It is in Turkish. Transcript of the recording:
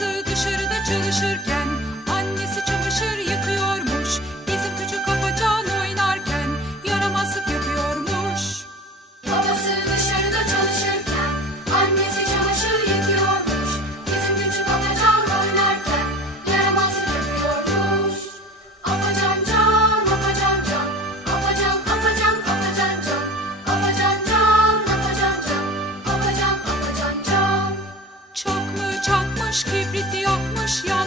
babası dışarıda çalışırken annesi çamaşır yıkıyormuş. Bizim küçük afacan oynarken yaramazlık yapıyormuş. Babası dışarıda çalışırken annesi çamaşır yıkıyormuş. Bizim küçük afacan oynarken yaramazlık yapıyormuş. Afacan can, afacan can, afacan afacan afacan can, afacan can, afacan can, afacan afacan can. Çok mu çakmış ki push your